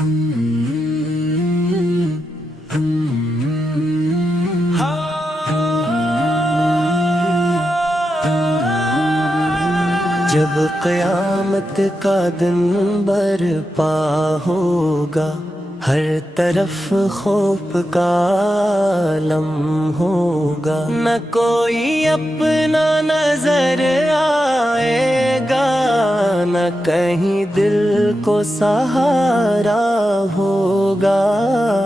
جب قیامت کا دن برپا ہوگا، ہر طرف خوف کا عالم ہوگا، نہ کوئی اپنا نظر آئے گا، نہ کہیں دل کو سہارا ہوگا،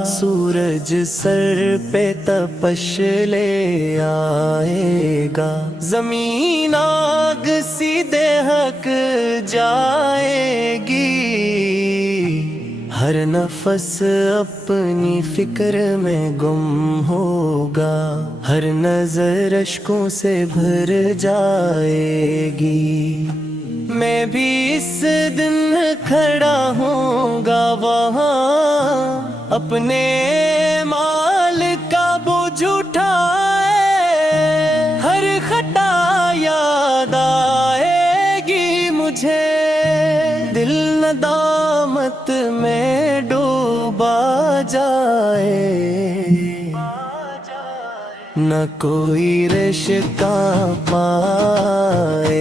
سورج سر پہ تپش لے آئے گا، زمین آگ سیدھے حق جائے گی، ہر نفس اپنی فکر میں گم ہوگا، ہر نظر اشکوں سے بھر جائے گی، میں بھی اس دن کھڑا ہوں گا وہاں، اپنے مال کا بوجھ اٹھائے، ہر خطا یاد آئے گی مجھے، دل ندامت میں ڈوبا جائے، نہ کوئی رشتہ پائے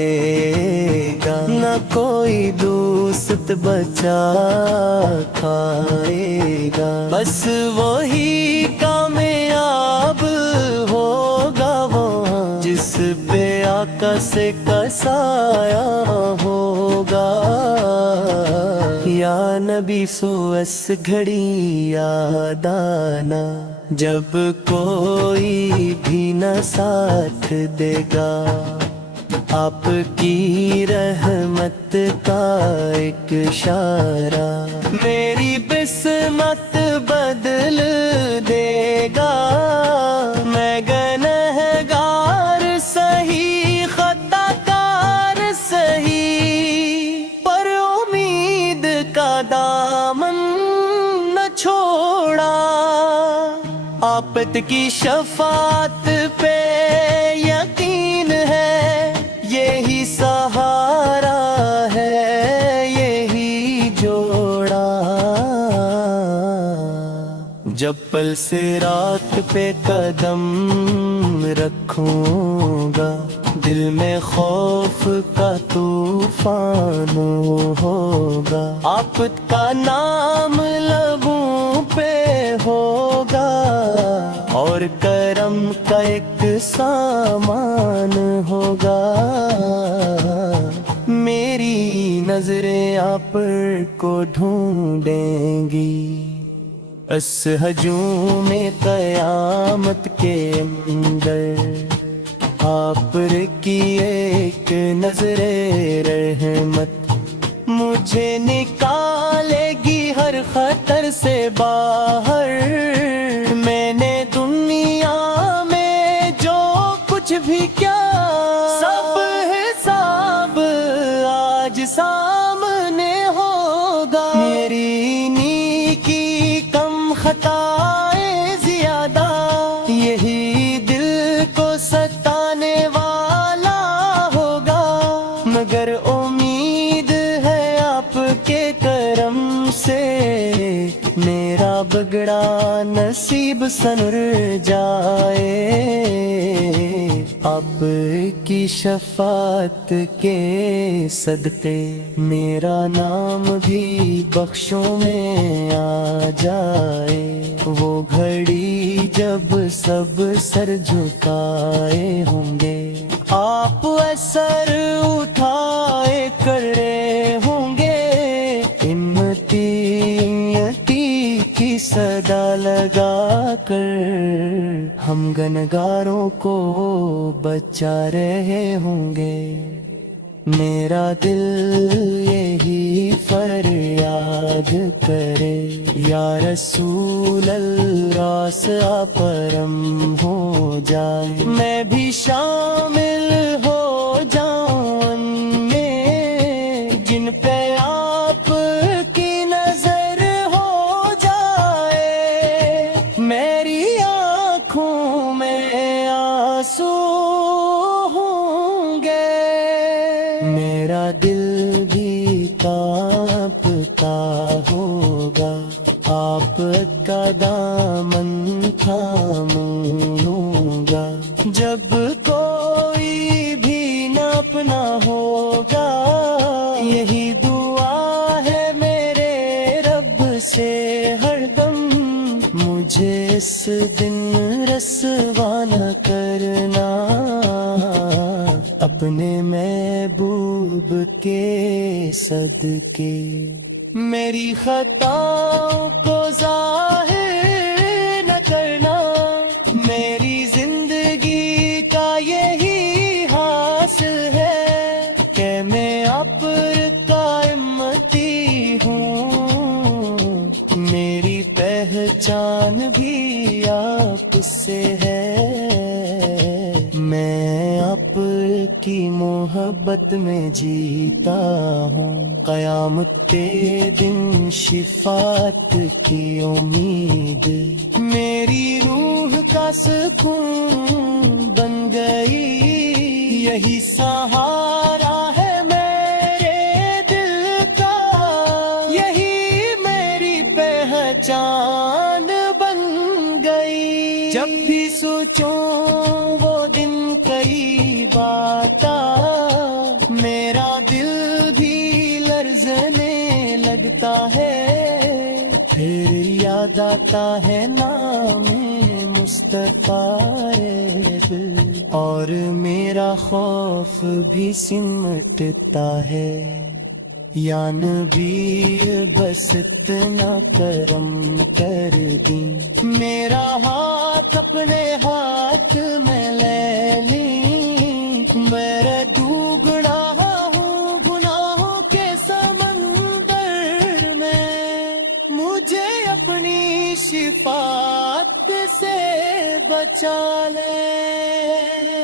گا، نہ کوئی دوست بچا کھائے گا، بس وہی کامیاب ہوگا وہاں، جس پہ آقا سے سایہ ہوگا، یا نبی سو اس گھڑی یاد آنا، جب کوئی بھی نہ ساتھ دے گا، آپ کی رحمت کا ایک اشارہ میری قسمت بدل دے گا، میں گنہگار سہی خطا کار سہی، پر امید کا دامن نہ چھوڑا، آپت کی شفاعت پہ یقین ہے، یہی سہارا ہے یہی جوڑا، جب پل سے رات پہ قدم رکھوں گا، دل میں خوف کا طوفان ہوگا، آفت کا نام لبوں پہ ہوگا، اور کرم کا ایک سامان ہوگا، میری نظریں آپ کو ڈھونڈیں گی، اس ہجوم قیامت کے اندر، آپ کی ایک نظر رحمت مجھے نکالے گی ہر خطر سے باہر، میں نے دنیا میں جو کچھ بھی کیا، سب حساب آج سامنے ہوگا، میری نیکی کم خطائیں زیادہ، یہی دل کو ستانے والا ہوگا، مگر امید ہے آپ کے کرم سے، میرا بگڑا نصیب سنور جائے، آپ کی شفاعت کے صدقے میرا نام بھی بخشوں میں آ جائے، وہ گھڑی جب سب سر جھکائے ہوں گے، آپ سر اٹھائے کرے ہوں گے، امتی کی صدا لگا کر ہم گنہگاروں کو بچا رہے ہوں گے، میرا دل یہی فریاد کرے، یا رسول اللہ سے پرم ہو جائے، میں بھی شامل ہو جاؤں ان میں، جن پہ آپ کی نظر ہو جائے، میری آنکھوں میں آنسو ہوں گے، میرا دل بھی کانپتا ہوگا۔ آپ کا دامن تھاموں لوں گا جب کوئی بھی نہ اپنا ہوگا یہی دعا ہے میرے رب سے ہر دم مجھے اس دن رسوا نہ کرنا اپنے محبوب کے صدقے میری خطاؤں کو ظاہر نہ کرنا میری زندگی کا یہی حاصل ہے کہ میں آپ کا امتی ہوں میری پہچان بھی آپ سے ہے میں آپ کی محبت میں جیتا ہوں قیامت کے دن شفاعت کی امید میری روح کا سکون بن گئی یہی سہارا ہے میرے دل کا یہی میری پہچان بن گئی جب بھی سوچوں وہ دن قریب آتا میرا دل بھی لرزنے لگتا ہے پھر یاد آتا ہے نام مصطفیٰ اور میرا خوف بھی سمٹتا ہے یا نبی بس اتنا کرم کر دی میرا ہاتھ اپنے ہاتھ میں لے لی میں ڈوبنا ہوں گناہوں کے سمندر میں مجھے اپنی شفاعت سے بچا لے